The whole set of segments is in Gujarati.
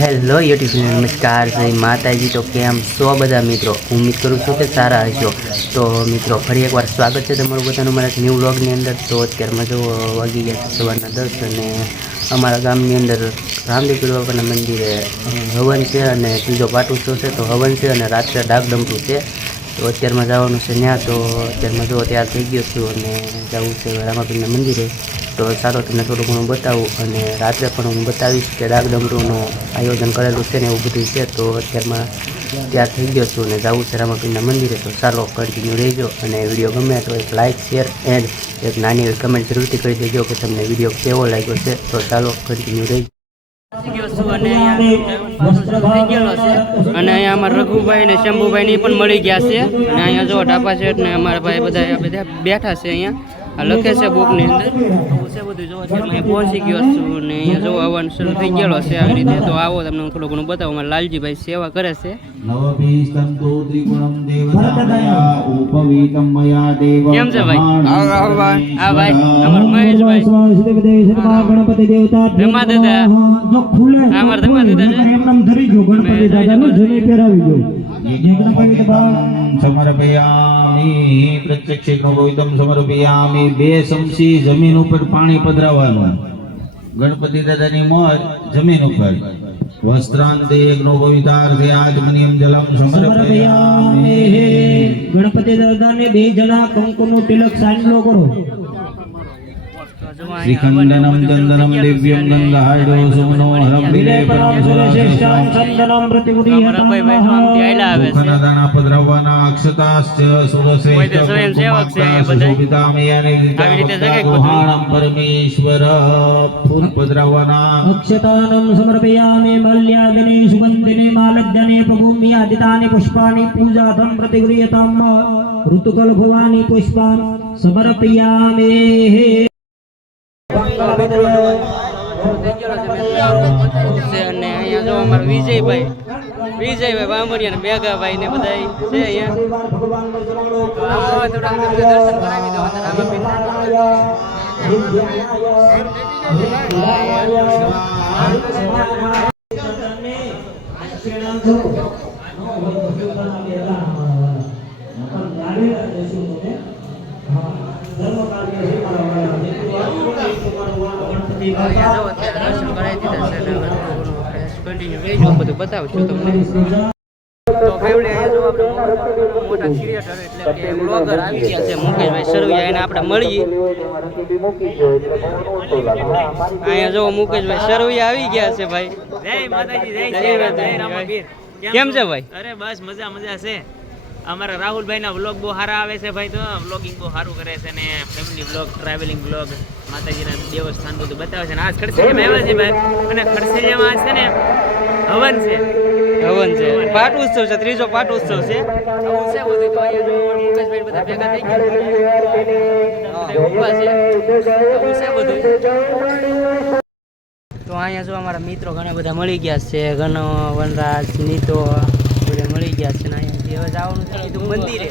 હેલો યુટ્યુબ નમસ્કાર. શ્રી માતાજી. તો કેમ છો બધા મિત્રો? ઉમ્મીદ કરું છું કે સારા હશો. તો મિત્રો, ફરી એકવાર સ્વાગત છે તમારું બધાનું મારા ન્યૂ વ્લોગની અંદર. તો અત્યારમાં જો વાગી ગયા સવારના દસ અને અમારા ગામની અંદર રામદેવ બાપાના મંદિરે હવન છે અને ત્રીજો પાટોત્સવ છે. તો હવન છે અને રાત્રે ડાક ડમરું છે. તો અત્યારમાં જવાનું છે ત્યાં, તો અત્યારમાં જો તૈયાર થઈ ગયો છું અને જવું છે રામાપીરના મંદિરે, તો ચાલો તમને થોડું ઘણું બતાવું અને રાત્રે પણ હું બતાવીશ કે ડાગડમરૂનું આયોજન કરેલું છે ને એવું બધું છે, તો અત્યારમાં તૈયાર થઈ ગયો છું અને જવું છે રામાપીરના મંદિરે, તો ચાલો કન્ટિન્યુ રહેજો અને વીડિયો ગમે તો એક લાઇક શેર એન્ડ એક નાની એવી કમેન્ટ જરૂરથી કરી દેજો કે તમને વીડિયો કેવો લાગ્યો છે, તો ચાલો કન્ટિન્યુ રહેજો અને અહીંયા અમારા રઘુભાઈ ને શંભુભાઈ ને પણ મળી ગયા છે. અને અહીંયા જો ઢાપા છે ને અમારા ભાઈ બધા બધા બેઠા છે અહીંયા. લખે છે બુકની અંદર. આવું છે બધું જો અત્યારે અહીંયા પહોંચી ગયો છું ને અહીંયા જો આવવાનું શરૂ થઈ ગયેલો છે આવી રીતે. તો આવો તમને હું થોડું ઘણું બતાવું. અમારા લાલજીભાઈ સેવા કરે છે. કેમ છે ભાઈ? આ ભાઈ. અમારા મહેશભાઈ. ધમા દાદા. અમારા ધમા દાદા છે. ધરી ગયો ગણપતિ દાદાનું જને પહેરાવી ગયો. સમર્પયામિ પ્રત્યક્ષિકૃતમ સમર્પયામિ બે સમસી જમીન ઉપર પાણી પધરાવવાનું ગણપતિ દાદાની મોર જમીન ઉપર વસ્ત્રાંતે જ્ઞોપવિતાર્થે આજમનિયમ જલમ સમર્પયામિ ગણપતિ દાદાને બે જણા કંકુનું તિલક સાંજલો કરો श्रीखंडनम चंदनम दिव्यम गंधहायोनोहमेश्वर अक्षतानं समर्पयामि मल्यादिने सुगन्धिने मालज्जने प्रभुम्य अदितानि पुष्पाणि पूजातं प्रतिगृह्यताम् ऋतुकलभवानि पुष्पान् समर्पयामि। અને અહીંયા જો અમારા વિજયભાઈ વિજયભાઈ બામણિયા ને બેગાભાઈ ને બધા છે અહીંયા. દર્શન કરાવી બતાવશું તમને તો ફેવડે જો આપણે મોટા ક્રિએટર એટલે કે બ્લોગર આવી ગયા છે મુકેશભાઈ સરવૈયા એને આપણે મળીએ અહીંયા જો મુકેશભાઈ સરવૈયા આવી ગયા છે ભાઈ જય માતાજી જય જય રામ, માતાજી, જય રામાપીર. કેમ છે ભાઈ? અરે બસ મજા મજા છે. અમારા રાહુલભાઈના વ્લોગ બહુ સારા આવે છે ભાઈ તો. વ્લોગિંગ બહુ સારું કરે છે ને ફેમિલી વ્લોગ ટ્રાવેલિંગ વ્લોગ માતાજીના દેવસ્થાન બધું બતાવે છે ને. આજ ખડસેલીમાં આવ્યા છે ભાઈ અને ખડસેલીમાં આજ છે ને હવન છે. હવન છે. પાટ ઉત્સવ છે ત્રીજો પાટ ઉત્સવ છે. આવું છે બધું તો અહીંયા મુકેશભાઈ બધા ભેગા થઈ ગયા. બધા છે આવું છે બધું. તો અહીંયા જો અમારા મિત્રો ઘણા બધા મળી ગયા છે. ઘણો વનરાજ નીતો બધા ગયા છે ને હવે જવાનું છે કીધું મંદિરે.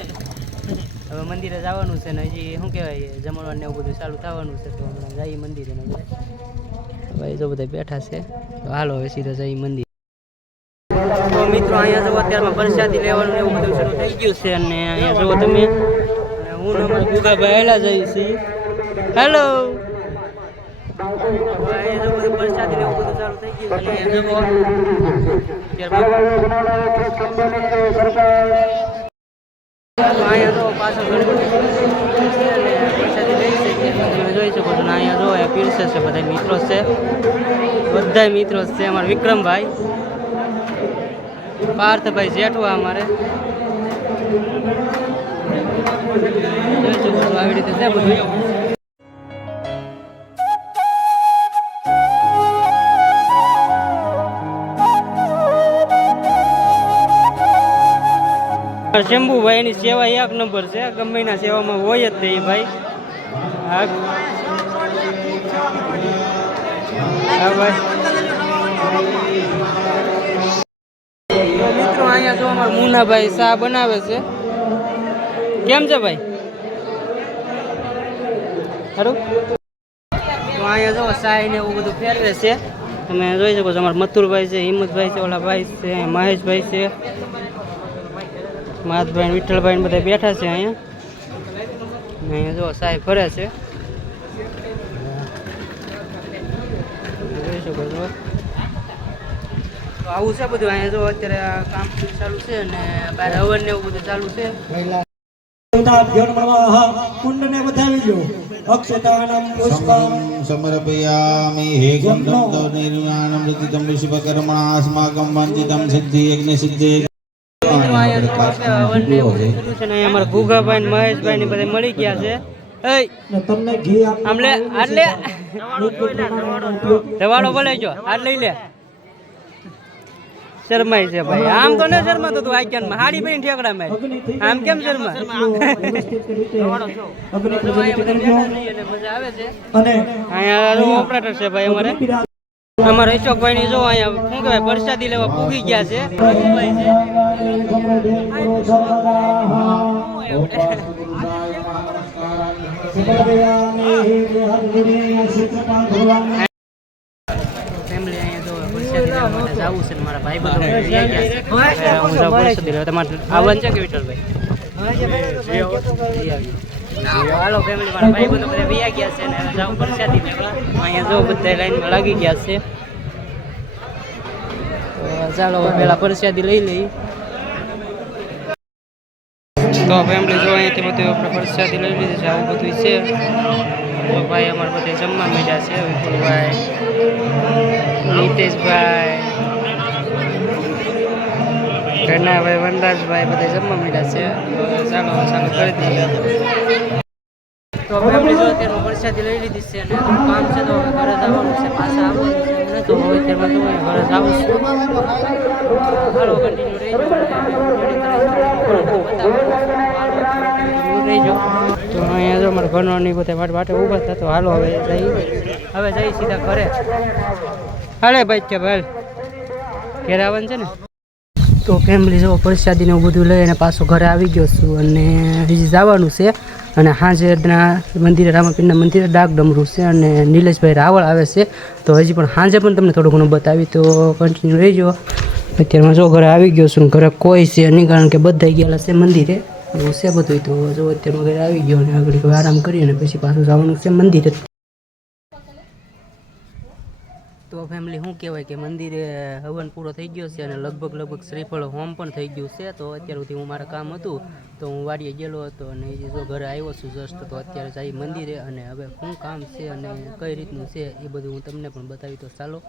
હવે મંદિરે જવાનું છે ને હજી શું કહેવાય જમણવાર ને એવું બધું ચાલુ થવાનું છે તો હમણાં જઈએ મંદિરે ને હવે જો બધા બેઠા છે. તો હાલો હવે સીધા જઈએ મંદિર. તો મિત્રો અહીંયા જો અત્યારમાં પ્રસાદી લેવાનું એવું બધું શરૂ થઈ ગયું છે અને અહીંયા જુઓ તમે હું અમારા ગુગાભાઈ હેલા જઈએ છીએ. હેલો. જો પ્રસાદી લેવું બધું ચાલુ થઈ ગયું છે અને અહીંયા જુઓ ત્યારબાદ અહીંયા જો પાછળ ગણપતિ અહીંયા જો પીરસે છે બધા મિત્રો છે. બધા મિત્રો છે અમારા વિક્રમભાઈ. પાર્થભાઈ જેઠવા અમારે. જોઈ આવી રીતે શંભુભાઈની સેવા એક નંબર છે. ગમે એના સેવામાં હોય જ નહીં ભાઈ. હા. ભાઈ. મિત્રો અહીંયા જો અમારા મુનાભાઈ શાહ બનાવે છે. કેમ છે ભાઈ? ખરું તો અહીંયા જો સાઈ ને એવું બધું ફેરવે છે. તમે જોઈ શકો છો, અમારા મથુરભાઈ છે, હિંમતભાઈ છે, ઓલા ભાઈ છે, મહેશભાઈ છે. માધભાઈ વિઠ્ઠલભાઈ બધા બેઠા છે અહીંયા અહીંયા જો સાહેબ ફરે છે આવું છે બધું અહીંયા જો અત્યારે કામ ચાલુ છે અને બહાર હવન ને એવું બધું ચાલુ છે કુંડને વધાવી દો અક્ષતાનમ પુષ્પમ સમર્પયામિ હે જો આપણે હવન ને એવું બધું કર્યું છે અમારા ગુગાભાઈ મહેશભાઈ ને બધા મળી ગયા છે. તમને ઘી આમ આટલે રવાડો બોલે જો આટ લઈ લે. શરમાય છે ભાઈ. આમ તો ન શરમાતો તું આખ્યાનમાં હાડી પહેરીને ઠેકડા માર. આમ કેમ શરમા અને અહીંયા ઓપરેટર છે ભાઈ અમારે. અમારા અશોકભાઈ ની જો અહીંયા શું કહેવાય વરસાદી લેવા પૂગી ગયા છે તમારે આવવાનું છે કે વિઠ્ઠલભાઈ હાલો ફેમિલી મારા ભાઈ બધો બધા વ્યા ગયા છે ને હવે જાઉં પ્રસાદી અહીંયા જો બધા લાઈનમાં લાગી ગયા છે. ચાલો પહેલા પ્રસાદી લઈ લઈ તો ફેમિલી જો બધું આપણે પ્રસાદી લઈ લીધી છે, આવું બધું છે. તો ભાઈ અમારે બધે જમવા મળ્યા છે, વિપુલભાઈ, નીતેશભાઈ ઘરનાભાઈ વનરાજભાઈ બધા જમવા મળ્યા છે. ચાલો ચાલુ કરી દઈએ. તો ફેમિલી જો અત્યારે વરસાદી લઈ લીધી છે અને કામ છે તો ઘરે જવાનું છે પાછા આવવાનું તો હોય અત્યારમાં તો ઘરે જાઉં છું. હાલો કન્ટિન્યુ રહીજો. તો અહીંયા જો મારા ઘરનો નહીં બધા વાટ વાટે ઊભા હતા તો હાલો હવે જઈ હવે જઈ સીધા ઘરે. હાલે, ભાઈ કે ભાઈ ઘેર આવવાનું છે ને? તો ફેમિલી જો પ્રસાદીને એવું બધું લઈને પાછો ઘરે આવી ગયો છું અને હજી જવાનું છે. અને હાંજેના મંદિરે, રામાપીરના મંદિરે ડાક ડમરું છે અને નિલેશભાઈ રાવળ આવે છે. તો હજી પણ હાંજે પણ તમને થોડું ઘણું બતાવી તો કન્ટિન્યુ રહેજો. અત્યારમાં જો ઘરે આવી ગયો છું ઘરે કોઈ છે નહીં, કારણ કે બધા ગયેલા છે મંદિરે. એવું છે બધું તો જો અત્યારમાં ઘરે આવી ગયો અને આગળ આરામ કરી અને પછી પાછું જવાનું છે મંદિરે. તો ફેમિલી શું કહેવાય કે મંદિરે હવન પૂરો થઈ ગયો છે અને લગભગ લગભગ શ્રીફળ હોમ પણ થઈ ગયું છે. તો અત્યાર સુધી હું મારા કામ હતું, તો હું વાડીએ ગયેલો હતો અને એ જો ઘરે આવ્યો છું જસ્ટ તો અત્યારે જઈ મંદિરે અને હવે શું કામ છે અને કઈ રીતનું છે એ બધું હું તમને પણ બતાવી તો ચાલો.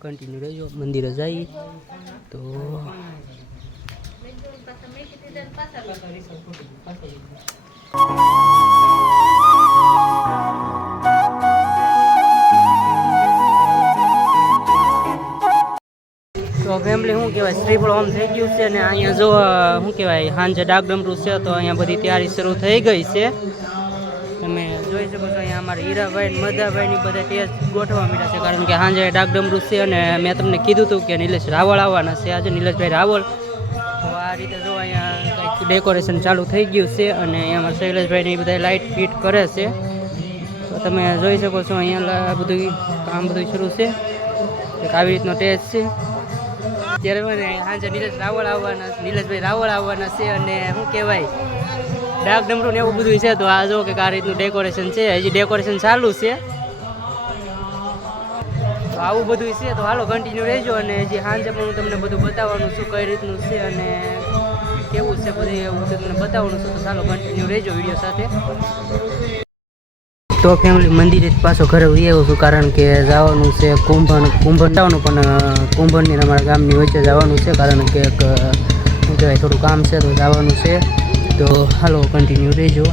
કન્ટિન્યુ રહેજો, મંદિરે જઈ તો તો કહેવાય શ્રીફળ હોમ થઈ ગયું છે અને અહીંયા જો શું કહેવાય સાંજે ડાક ડમરું છે, તો અહીંયા બધી તૈયારી શરૂ થઈ ગઈ છે. તમે જોઈ શકો છો અહીંયા અમારા હીરાભાઈ ને મધાભાઈની બધા ટેસ્ટ ગોઠવા મીઠા છે, કારણ કે સાંજે ડાક ડમરું છે અને મેં તમને કીધું હતું કે નિલેશ રાવળ આવવાના છે. આજે નિલેશભાઈ રાવળ. તો આ રીતે જો અહીંયા કંઈક ડેકોરેશન ચાલુ થઈ ગયું છે અને અહીંયા શૈલેષભાઈની બધા લાઇટ ફિટ કરે છે. તો તમે જોઈ શકો છો અહીંયા બધું કામ બધું શરૂ છે. એક આવી રીતનો ટેસ્ટ છે. ત્યારે મને સાંજે નિલેશ રાવળ આવવાના નિલેશભાઈ રાવળ આવવાના છે અને શું કહેવાય, ડાક ડમરું ને એવું બધું છે, તો આ જો કે આ રીતનું ડેકોરેશન છે, હજી ડેકોરેશન ચાલુ છે. તો આવું બધું છે, તો હાલો કન્ટિન્યુ રહેજો અને હજી સાંજે પણ હું તમને બધું બતાવવાનું છું કઈ રીતનું છે અને કેવું છે બધું એવું તમને બતાવવાનું છું, તો ચાલો કન્ટિન્યુ રહેજો વીડિયો સાથે. તો ફેમિલી મંદિરે પાછો ઘરે વહી આવ્યો છું, કારણ કે જવાનું છે કુંભણ કુંભણ જવાનું પણ કુંભણની અમારા ગામની વચ્ચે જવાનું છે, કારણ કે એક શું કહેવાય, થોડું કામ છે તો જવાનું છે. તો હાલો કન્ટિન્યુ રહેજો.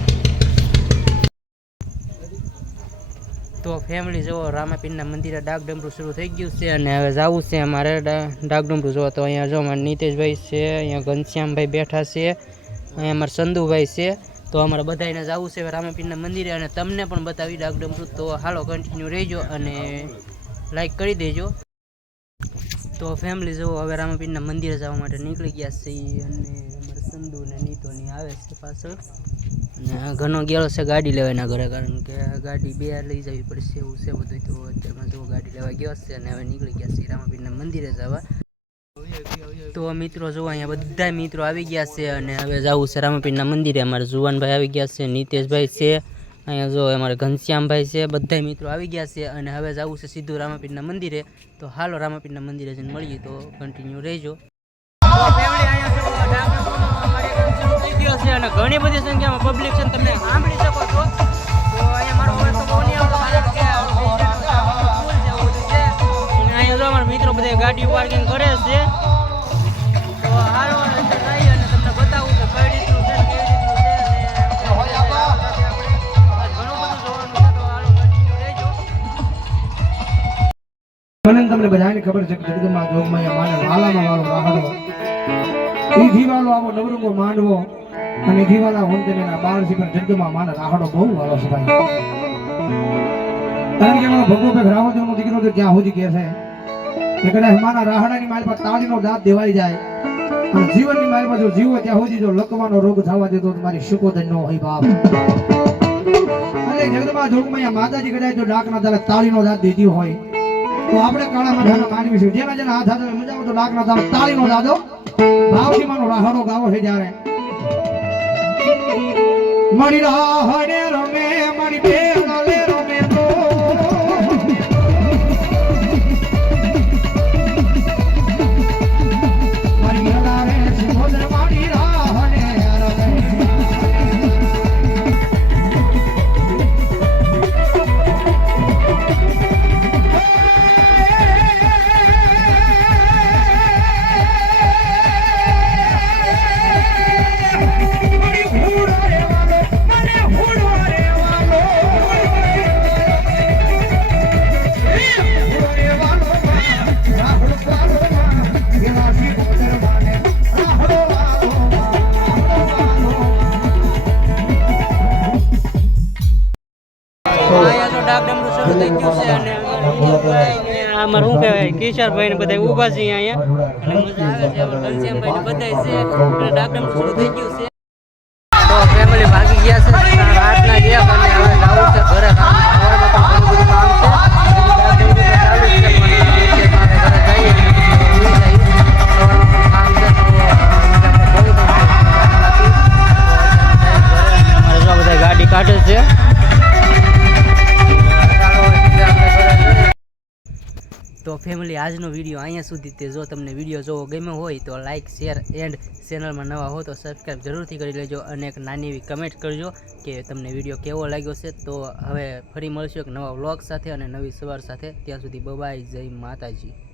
તો ફેમિલી જુઓ, રામાપીરના મંદિરે ડાક ડમરું શરૂ થઈ ગયું છે અને હવે જવું છે અમારે ડાક ડમરું જુઓ તો અહીંયા જો અમારા નીતેશભાઈ છે, અહીંયા ઘનશ્યામભાઈ બેઠા છે, અહીંયા અમારા સંધુભાઈ છે. તો અમારે બધાને જવું છે રામાપીરના મંદિરે અને તમને પણ બતાવી ડાક ડમરું તો હાલો કન્ટિન્યુ રહેજો અને લાઈક કરી દેજો. તો ફેમિલી જુઓ, હવે રામાપીરના મંદિરે જવા માટે નીકળી ગયા છે અને અમારે સંદુ ને નીતોની આવે છે પાછળ. અને ઘણો ગયેલો છે ગાડી લેવાના ઘરે, કારણ કે ગાડી બે લઈ જવી પડશે એવું છે બધું તો અત્યારમાં જો ગાડી લેવા ગયો છે અને હવે નીકળી ગયા છે રામાપીરના મંદિરે જવા. તો મિત્રો જો અહીંયા બધા મિત્રો આવી ગયા છે અને હવે જવું છે રામાપીરના મંદિરે. અમારે જુવાનભાઈ આવી ગયા છે, નીતેશભાઈ છે, અહીંયા જો અમારે ઘનશ્યામભાઈ છે બધા મિત્રો આવી ગયા છે અને હવે જવું છે સીધું રામાપીરના મંદિરે. તો હાલો રામાપીરના મંદિરે જઈને મળીએ તો કન્ટિન્યુ રહેજો. અને ઘણી બધી સંખ્યામાં પબ્લિક છે તમે સાંભળી શકો છો. તો અહીંયા મારો અવાજ મિત્રો બધા ગાડી પાર્કિંગ કરે છે. તમને બધાને ખબર છે કે જગદંબા જોગમાયા માને વાલામાં વાલો રાહડો એ જીવાલો આવો નવરંગો માંડવો અને જીવાલા હોંતેના બારથી પણ જગદંબા માને રાહડો બહુ વાલો છે ભાઈ. કારણ કે મારો ભગવો ભાઈ રાવણદેવનો દીકરો તો ત્યાં સુધી કહે છે કે કદાચ મારા રાહડાની મારી પર તાળીનો દાંત દેવાઈ જાય અને જીવનની માલ પર જો જીવો ત્યાં સુધી જો લકવાનો રોગ થવા દેતો તો મારી શુકોદન ન હોય બાપ. અને જગદંબા જોગમાયા માતાજી કદાચ જો તાળી તાળીનો દાંત દીધી હોય આપણે કાળા માથાના માનવી છે જેના જેના હાથ હાથે મજા તો ના દાદો તાળીનો દાદો ભાવજીમાનો રાહડો ગાવો છે જ્યારે. મારી રાહડે અમારે શું કહેવાય કિશોરભાઈ ને બધા ઊભા છે અહીંયા. અને મજા આવે છે અમારા ઘનશ્યામભાઈ ને બધા છે. અને ડાક ડમરું શરૂ થઈ ગયું છે. તો ફેમિલી ભાગી ગયા છે. રાતના ગયા અને હવે જવું છે, ઘરે કામ સવારમાં પણ ઘણું બધું કામ છે હજી ડાક ડમરું તો ફેમિલી આજનો વીડિયો અહીંયા સુધી તે જો તમને વીડિયો જોવો ગમ્યો હોય તો લાઇક શેર એન્ડ ચેનલમાં નવા હો તો સબસ્ક્રાઈબ જરૂરથી કરી લેજો અને એક નાની એવી કમેન્ટ કરજો કે તમને વીડિયો કેવો લાગ્યો છે. તો હવે ફરી મળશું એક નવા વ્લોગ સાથે અને નવી સવાર સાથે. ત્યાં સુધી બબાઈ જય માતાજી.